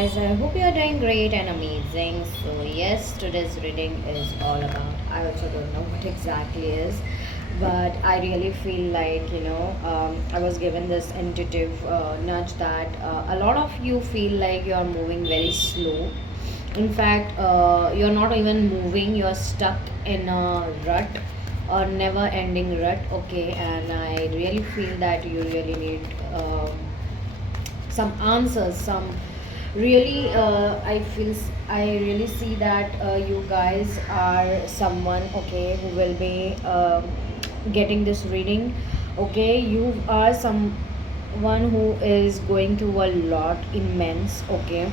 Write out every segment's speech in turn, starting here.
guys, I hope you're doing great and amazing. So, yes, today's reading is all about. I also don't know what exactly is, but I really feel like I was given this intuitive nudge that a lot of you feel like you're moving very slow. In fact, you're not even moving, you're stuck in a rut or never ending rut, okay, and I really feel that you really need. Some answers, some really I really see that you guys are someone, okay, who will be getting this reading. Okay, you are someone who is going through a lot immense, okay.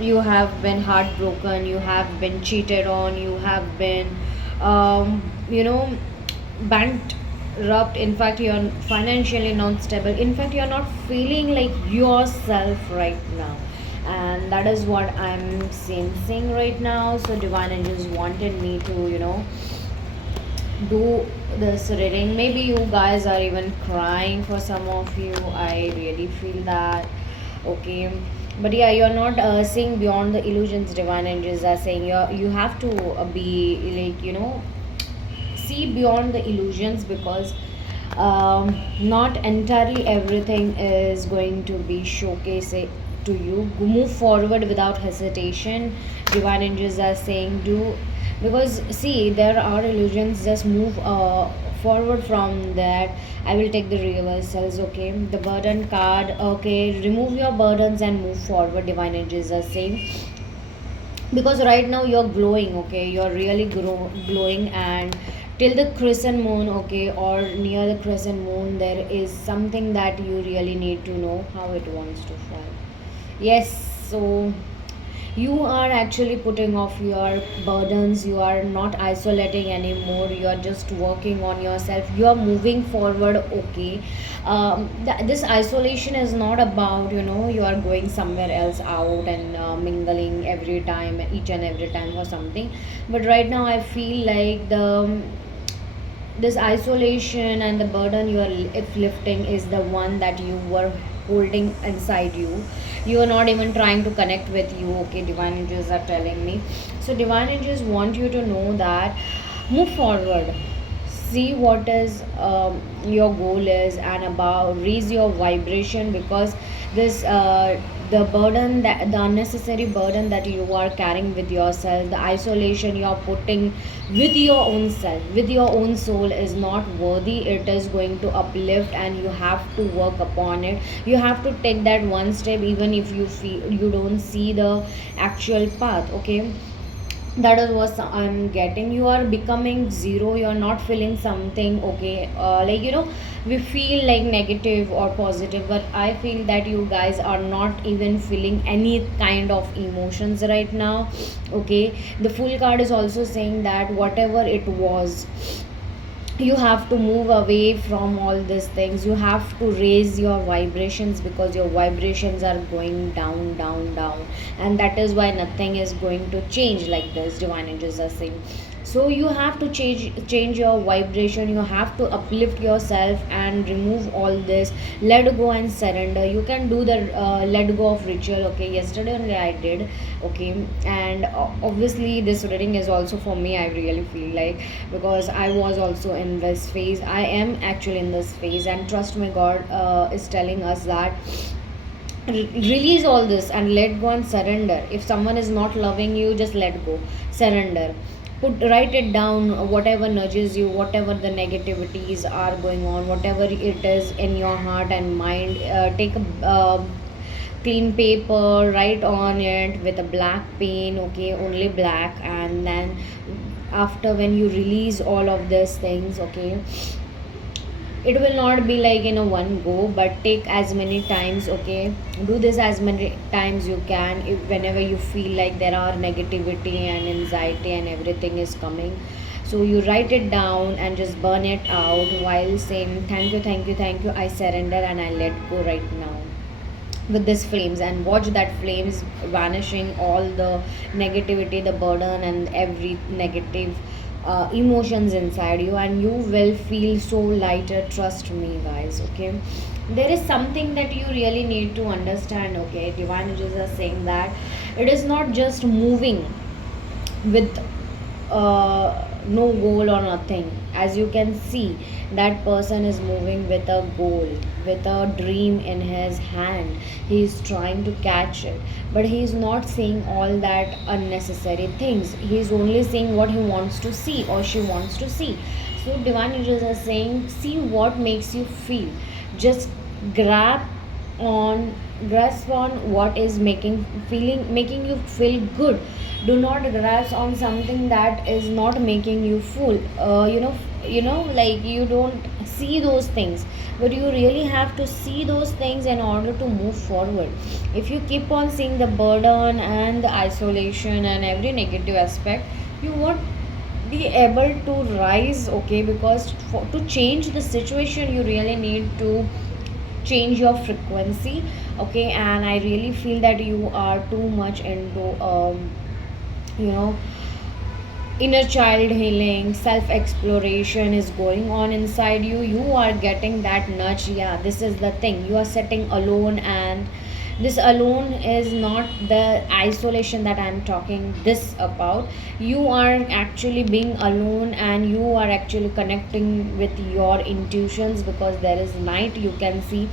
You have been heartbroken, you have been cheated on, you have been um, you know bankrupt. In fact, you're financially not stable. In fact, you're not feeling like yourself right now, and that is what I'm sensing right now. So divine angels wanted me to do this reading. Maybe you guys are even crying. For some of you, I really feel that, okay. But yeah, you're not seeing beyond the illusions. Divine angels are saying you have to be like, see beyond the illusions, because not entirely everything is going to be showcased to you. Move forward without hesitation. Divine angels are saying do, because see, there are illusions. Just move forward from that. I will take the reversals, okay. The burden card, okay. Remove your burdens and move forward. Divine angels are saying, because right now you're glowing, okay, you're really glowing, and till the crescent moon, okay, or near the crescent moon, there is something that you really need to know how it wants to fall. Yes. So you are actually putting off your burdens, you are not isolating anymore, you are just working on yourself, you are moving forward, okay. This isolation is not about, you are going somewhere else out and mingling every time, each and every time for something. But right now I feel like this isolation and the burden you are if lifting is the one that you were holding inside you. You are not even trying to connect with you, okay. Divine angels are telling me. So divine angels want you to know that move forward, see what is your goal is, and about raise your vibration, because this the burden, that the unnecessary burden that you are carrying with yourself, the isolation you are putting with your own self, with your own soul, is not worthy. It is going to uplift, and you have to work upon it. You have to take that one step, even if you feel you don't see the actual path, okay. That is what I'm getting. You are becoming zero, you are not feeling something, okay. Like, we feel like negative or positive, but I feel that you guys are not even feeling any kind of emotions right now, okay. The full card is also saying that whatever it was, you have to move away from all these things. You have to raise your vibrations, because your vibrations are going down, down, down, and that is why nothing is going to change like this. Divine angels are saying, so you have to change your vibration. You have to uplift yourself and remove all this. Let go and surrender. You can do the let go of ritual, okay. Yesterday only I did, okay. And obviously this reading is also for me, I really feel like, because I was also in this phase. I am actually in this phase, and trust me, God is telling us that release all this and let go and surrender. If someone is not loving you, just let go, surrender. Write it down, whatever nudges you, whatever the negativities are going on, whatever it is in your heart and mind. Take a clean paper, write on it with a black pen, okay, only black. And then after, when you release all of these things, okay, it will not be like in a one go, but take as many times, okay. Do this as many times you can. If whenever you feel like there are negativity and anxiety and everything is coming, so you write it down and just burn it out while saying thank you, thank you, thank you, I surrender and I let go right now, with these flames. And watch that flames vanishing all the negativity, the burden, and every negative emotions inside you, and you will feel so lighter. Trust me, guys, okay. there is something that you really need to understand. Okay, divine angels are saying that it is not just moving with no goal or nothing. As you can see, that person is moving with a goal, with a dream in his hand. He is trying to catch it, but he is not seeing all that unnecessary things. He is only seeing what he wants to see or she wants to see. So divine angels are saying, see what makes you feel. Just grab on grasp on what is making you feel good. Do not grasp on something that is not making you full. Like you don't see those things, but you really have to see those things in order to move forward. If you keep on seeing the burden and the isolation and every negative aspect, you won't be able to rise. Okay, because to change the situation, you really need to change your frequency. Okay, and I really feel that you are too much into you know inner child healing, self exploration is going on inside you. You are getting that nudge. Yeah, this is the thing, you are sitting alone, and this alone is not the isolation that I'm talking this about. You are actually being alone, and you are actually connecting with your intuitions, because there is night, you can see,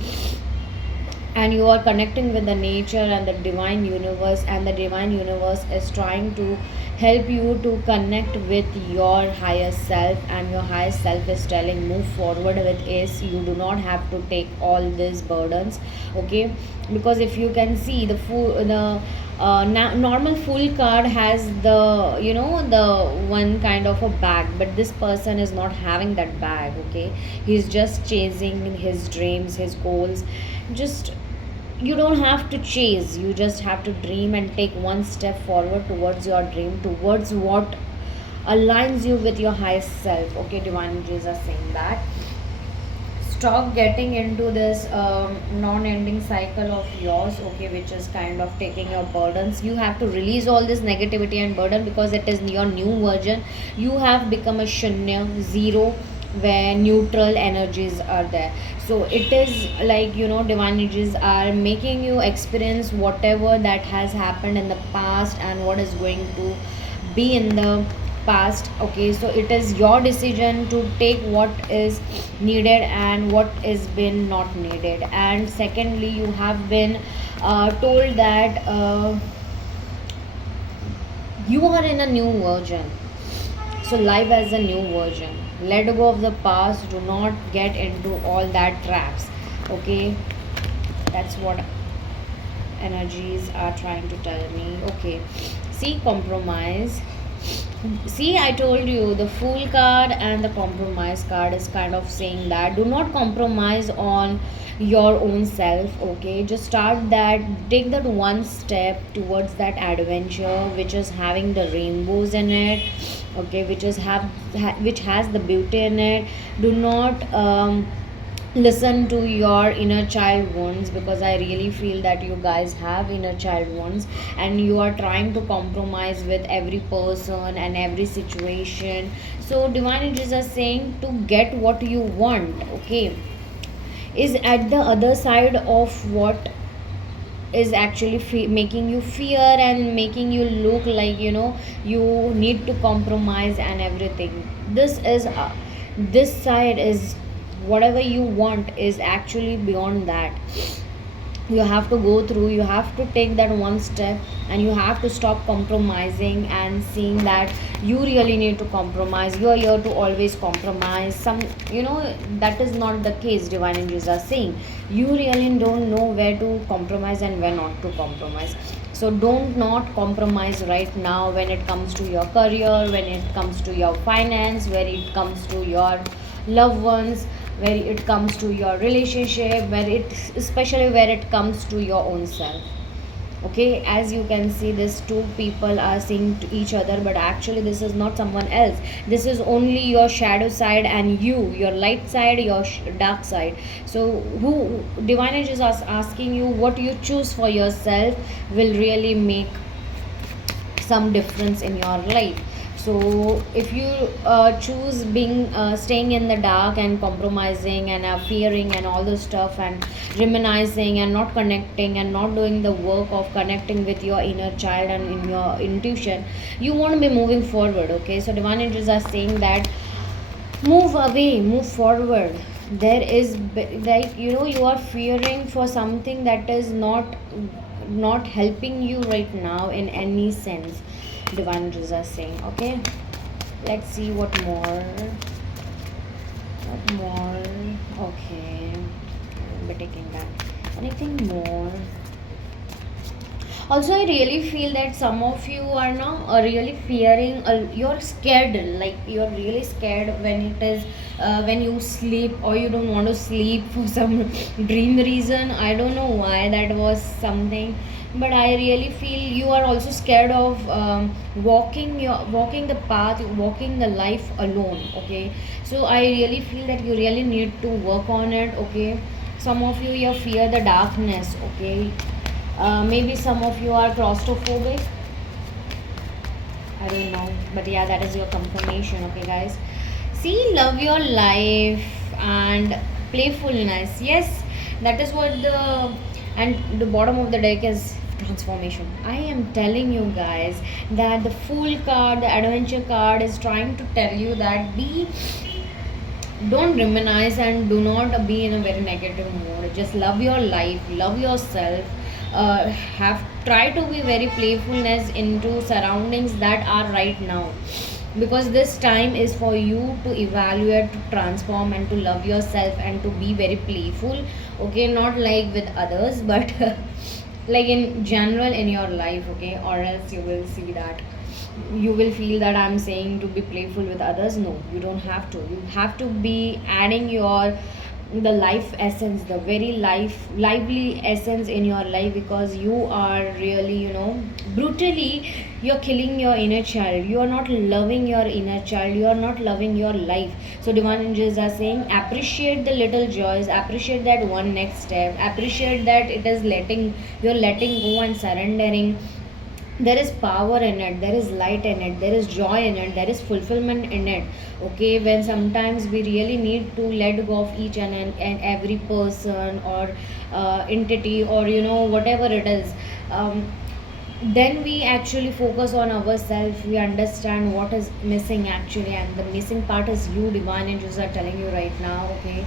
and you are connecting with the nature and the divine universe, and the divine universe is trying to help you to connect with your higher self, and your higher self is telling, move forward with ace. You do not have to take all these burdens. Okay, because if you can see the full the normal full card has the the one kind of a bag, but this person is not having that bag. Okay, he's just chasing his dreams, his goals. Just, you don't have to chase, you just have to dream and take one step forward towards your dream, towards what aligns you with your highest self. Okay, divine angels are saying that stop getting into this non-ending cycle of yours. Okay, which is kind of taking your burdens. You have to release all this negativity and burden, because it is your new version. You have become a shunya, zero, where neutral energies are there. So it is like, divine energies are making you experience whatever that has happened in the past and what is going to be in the past. Okay, so it is your decision to take what is needed and what is been not needed. And secondly, you have been told that you are in a new version. So life as a new version, let go of the past, do not get into all that traps. Okay, that's what energies are trying to tell me. Okay, see, compromise. See, I told you the fool card and the compromise card is kind of saying that do not compromise on your own self. Okay, just start that, take that one step towards that adventure which is having the rainbows in it. Okay, which has the beauty in it. Do not listen to your inner child wounds, because I really feel that you guys have inner child wounds, and you are trying to compromise with every person and every situation. So divine angels are saying to get what you want. Okay, is at the other side of what is actually making you fear and making you look like you need to compromise and everything. This side is whatever you want is actually beyond that. You have to go through, you have to take that one step, and you have to stop compromising and seeing that you really need to compromise. You are here to always compromise some, that is not the case. Divine angels are saying you really don't know where to compromise and where not to compromise. So don't not compromise right now when it comes to your career, when it comes to your finance, when it comes to your loved ones, where it comes to your relationship, where it especially where it comes to your own self. Okay, as you can see, these two people are seeing to each other, but actually this is not someone else. This is only your shadow side and your light side, your dark side. So who divine is just asking you, what you choose for yourself will really make some difference in your life. So if you choose being staying in the dark and compromising and fearing and all this stuff and reminiscing and not connecting and not doing the work of connecting with your inner child and in your intuition, you won't be moving forward. Okay, so divine angels are saying that move away, move forward. There is like, you are fearing for something that is not helping you right now in any sense, divine angels are saying. Okay, let's see what more. Okay, I'll be taking that. Anything more? Also, I really feel that some of you are now really fearing, you're scared, like you're really scared when it is when you sleep or you don't want to sleep for some dream reason. I don't know why that was something, but I really feel you are also scared of walking the path, walking the life alone. Okay, so I really feel that you really need to work on it. Okay, some of you fear the darkness. Okay, maybe some of you are claustrophobic. I don't know, but yeah, that is your confirmation. Okay, guys. See, love your life and playfulness. Yes, that is what the bottom of the deck is transformation. I am telling you guys that the Fool card, the Adventure card, is trying to tell you that don't reminisce and do not be in a very negative mood. Just love your life, love yourself. Have try to be very playfulness into surroundings that are right now, because this time is for you to evaluate, to transform, and to love yourself and to be very playful. Okay, not like with others, but like in general in your life. Okay, or else you will see that you will feel that I'm saying to be playful with others. No, you don't have to. You have to be adding your the life essence, the very lively essence in your life, because you are really, brutally, you're killing your inner child. You are not loving your inner child, you are not loving your life. So divine angels are saying appreciate the little joys, appreciate that one next step, appreciate that it is letting go and surrendering. There is power in it, there is light in it, there is joy in it, there is fulfillment in it. Okay, when sometimes we really need to let go of each and every person or entity, or whatever it is, then we actually focus on ourselves. We understand what is missing actually, and the missing part is you. Divine angels are telling you right now. Okay,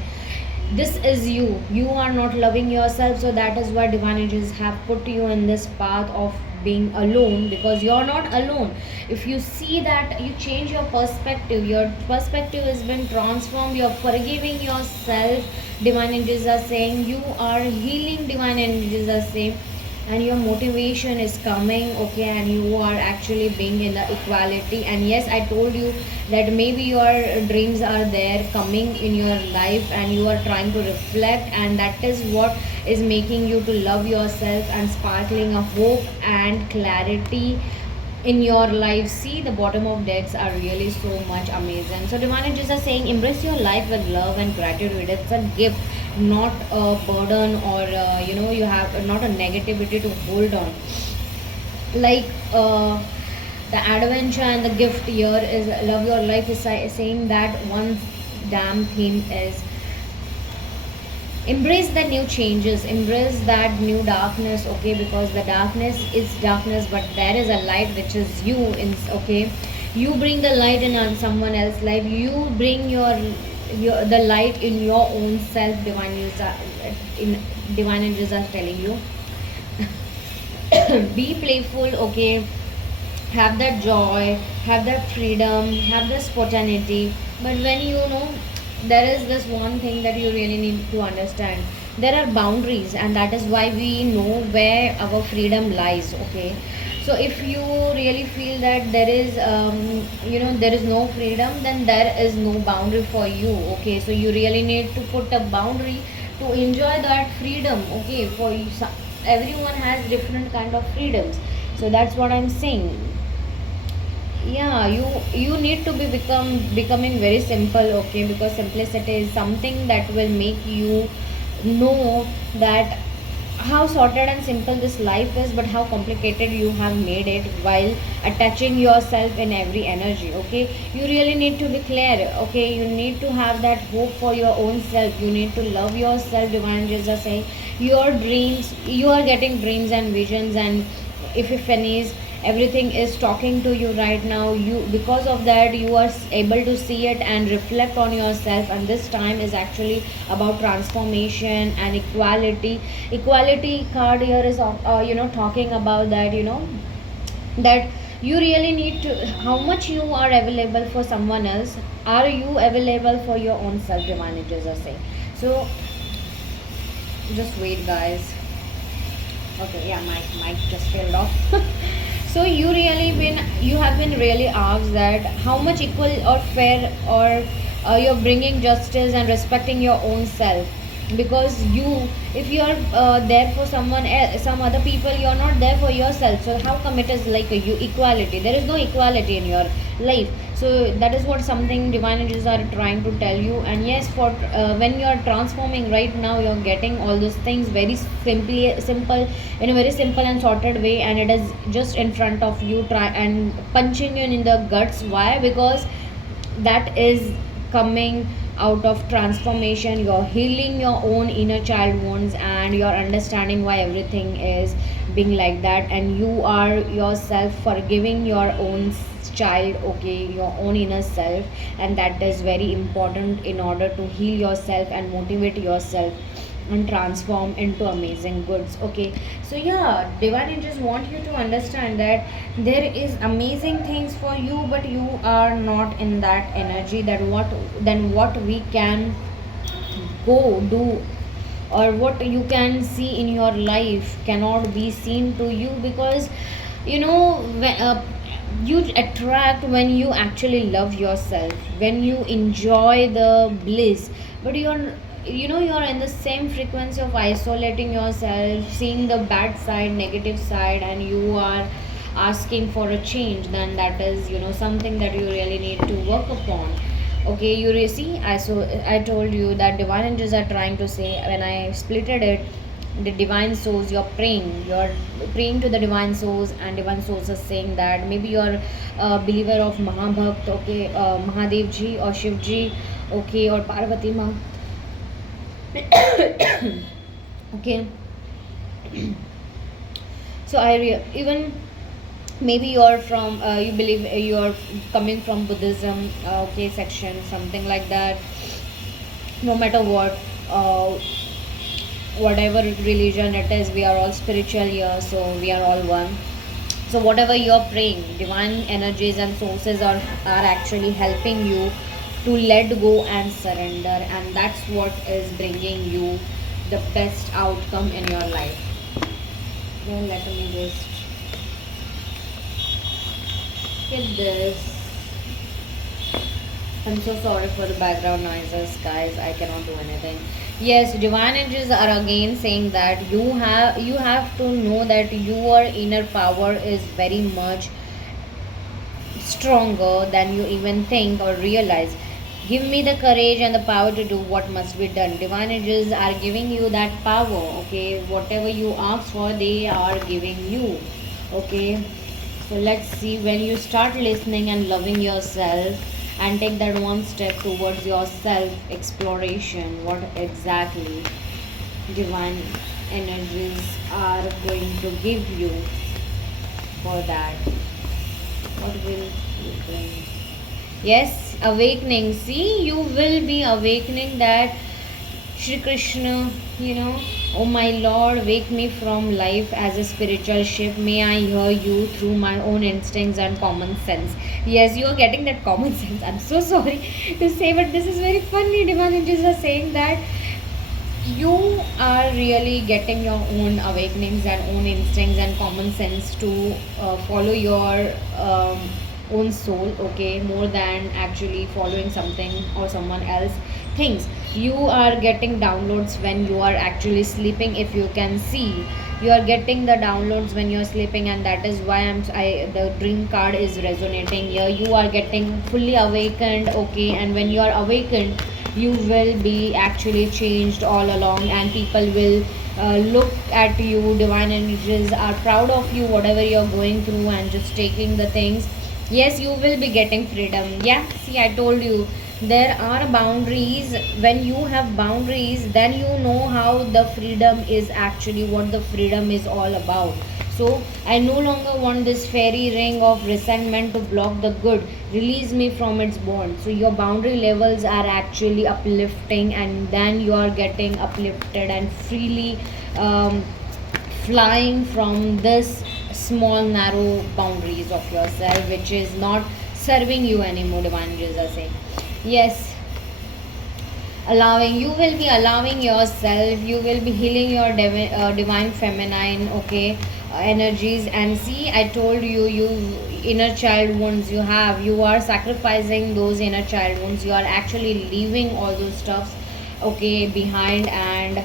this is you are not loving yourself, so that is why divine angels have put you in this path of being alone, because you're not alone. If you see that, you change your perspective has been transformed, you're forgiving yourself. Divine angels are saying you are healing. Divine angels are saying, and your motivation is coming. Okay, and you are actually being in the equality. And yes, I told you that maybe your dreams are there coming in your life, and you are trying to reflect, and that is what is making you to love yourself and sparkling a hope and clarity in your life. See, the bottom of decks are really so much amazing. So divine angels are saying embrace your life with love and gratitude. It's a gift, not a burden, or you have not a negativity to hold on. Like the adventure and the gift here is love your life is saying that one damn theme is embrace the new changes, embrace that new darkness. Okay, because the darkness is darkness, but there is a light which is you in. Okay, you bring the light in on someone else's life, you bring your the light in your own self. Divine angels are telling you be playful. Okay, have that joy, have that freedom, have that spontaneity. But when there is this one thing that you really need to understand. There are boundaries, and that is why we know where our freedom lies. Okay, so if you really feel that there is there is no freedom, then there is no boundary for you. Okay, so you really need to put a boundary to enjoy that freedom. Okay, for you, everyone has different kind of freedoms. So that's what I'm saying. Yeah, you need to becoming very simple. Okay, because simplicity is something that will make you know that how sorted and simple this life is, but how complicated you have made it while attaching yourself in every energy. Okay, you really need to be clear. Okay, you need to have that hope for your own self. You need to love yourself. Divine is just saying your dreams, you are getting dreams and visions and epiphanies. Everything is talking to you right now. You, because of that, you are able to see it and reflect on yourself, and this time is actually about transformation and equality. Equality card here is talking about that, that you really need to, how much you are available for someone else, are you available for your own self, divine angels are saying. So just wait, guys. Okay, yeah, my mic just failed off. So you have been really asked that how much equal or fair or you're bringing justice and respecting your own self, because you, if you are there for someone else, some other people, you're not there for yourself. So how come it is like a you equality? There is no equality in your life. So that is what something divine angels are trying to tell you. And yes, for when you are transforming right now, you're getting all those things very simply simple, in a very simple and sorted way, and it is just in front of you, try and punching you in the guts. Why? Because that is coming out of transformation. You're healing your own inner child wounds, and you're understanding why everything is being like that, and you are yourself forgiving your own child. Okay, your own inner self, and that is very important in order to heal yourself and motivate yourself and transform into amazing goods. Okay, so yeah, divine angels want you to understand that there is amazing things for you, but you are not in that energy. That what, then what we can go do, or what you can see in your life cannot be seen to you, because you know you attract when you actually love yourself, when you enjoy the bliss. But you're in the same frequency of isolating yourself, seeing the bad side, negative side, and you are asking for a change. Then that is something that you really need to work upon. Okay, see, I told you that divine angels are trying to say, when I splitted it, the divine souls, you're praying to the divine souls, and divine souls are saying that maybe you're a believer of Mahabhakt. Okay, Mahadev ji or Shiv ji. Okay, or Parvati ma. Okay, so even maybe you're from you believe you're coming from Buddhism, okay, section, something like that. No matter what, whatever religion it is, we are all spiritual here, so we are all one. So whatever you're praying, divine energies and sources are actually helping you to let go and surrender, and that's what is bringing you the best outcome in your life. Then let me just get this. I'm so sorry for the background noises, guys. I cannot do anything. Yes, divine angels are again saying that you have to know that your inner power is very much stronger than you even think or realize. Give me the courage and the power to do what must be done. Divine angels are giving you that power. Okay, whatever you ask for, they are giving you. Okay, so let's see, when you start listening and loving yourself and take that one step towards your self exploration, what exactly divine energies are going to give you for that? What will you bring? Yes, awakening. See, you will be awakening that Shri Krishna, oh my Lord, wake me from life as a spiritual ship. May I hear you through my own instincts and common sense. Yes, you are getting that common sense. I'm so sorry to say, but this is very funny. Divine angels are saying that you are really getting your own awakenings and own instincts and common sense to follow your own soul. Okay, more than actually following something or someone else things. You are getting downloads when you are actually sleeping. If you can see, you are getting the downloads when you're sleeping, and that is why the dream card is resonating here. You are getting fully awakened. Okay, and when you are awakened, you will be actually changed all along, and people will look at you. Divine energies are proud of you, whatever you're going through, and just taking the things. Yes, you will be getting freedom. Yeah, see, I told you there are boundaries. When you have boundaries, then you know how the freedom is actually, what the freedom is all about. So I no longer want this fairy ring of resentment to block the good. Release me from its bond. So your boundary levels are actually uplifting, and then you are getting uplifted and freely flying from this small narrow boundaries of yourself, which is not serving you anymore. Divine angels are saying yes. Allowing, you will be allowing yourself, you will be healing your divine feminine, okay, energies. And see, I told you, you inner child wounds you have, you are sacrificing those inner child wounds, you are actually leaving all those stuffs, okay, behind, and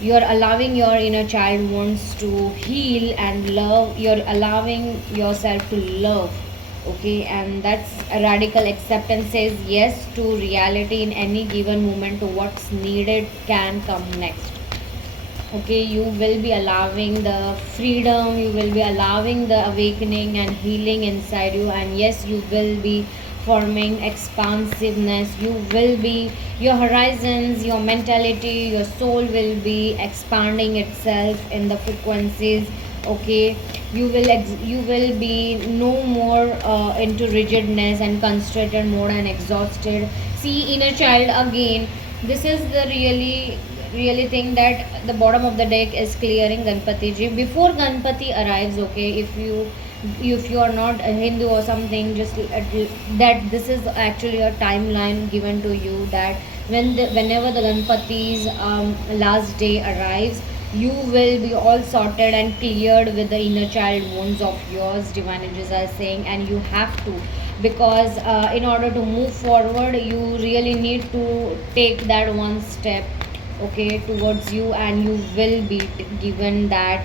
you're allowing your inner child wounds to heal and love, you're allowing yourself to love, okay. And that's a radical acceptance, says yes to reality in any given moment, to what's needed can come next, okay. You will be allowing the freedom, you will be allowing the awakening and healing inside you, and yes, you will be forming expansiveness, you will be, your horizons, your mentality, your soul will be expanding itself in the frequencies, okay. You will be no more into rigidness and constricted mode and exhausted. See, inner child again, this is the really thing, that the bottom of the deck is clearing Ganpati ji before Ganpati arrives, okay. If you are not a Hindu or something, just that this is actually a timeline given to you, that whenever the Ganpati's last day arrives, you will be all sorted and cleared with the inner child wounds of yours, divine angels are saying. And you have to, because in order to move forward, you really need to take that one step, okay, towards you, and you will be given that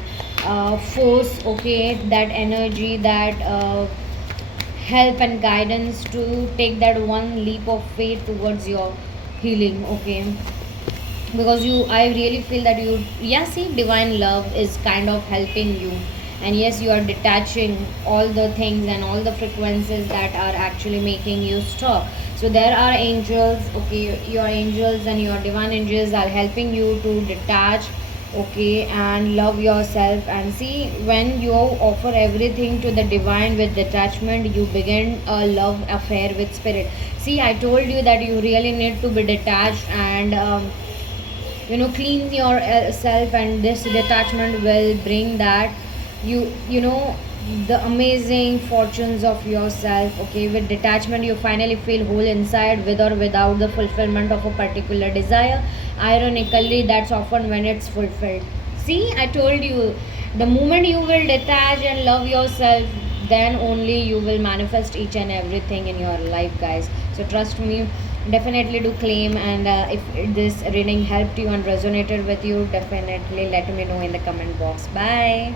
force, okay, that energy, that help and guidance to take that one leap of faith towards your healing, okay. Because you, I really feel that you, yeah, see, divine love is kind of helping you, and yes, you are detaching all the things and all the frequencies that are actually making you stop. So there are angels, okay, your angels and your divine angels are helping you to detach, okay, and love yourself. And see, when you offer everything to the divine with detachment, you begin a love affair with spirit. See, I told you that you really need to be detached, and clean yourself, and this detachment will bring that, you know the amazing fortunes of yourself, okay. With detachment, you finally feel whole inside, with or without the fulfillment of a particular desire. Ironically, that's often when it's fulfilled. See, I told you, the moment you will detach and love yourself, then only you will manifest each and everything in your life, guys. So trust me, definitely do claim. And if this reading helped you and resonated with you, definitely let me know in the comment box. Bye.